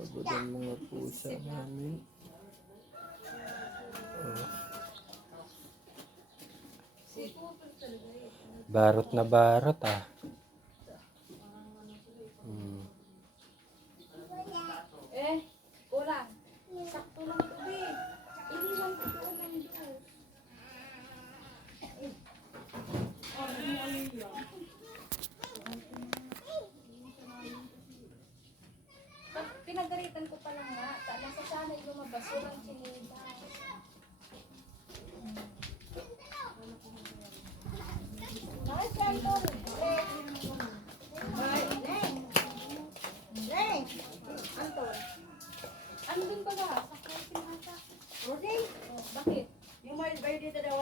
Pagod ang mga pusa namin. Oh. Barot na barot ah. Kulang. Sakto lang ito eh. Iniwan ko doon lang doon. Pinagalitan ko pa lang nga. Nasasanay lumabas. Walang chinita. Bakit ka ito? Anton. Ano dun pala? Sa kasin ata. Roding, Bakit? yung may bayad dito daw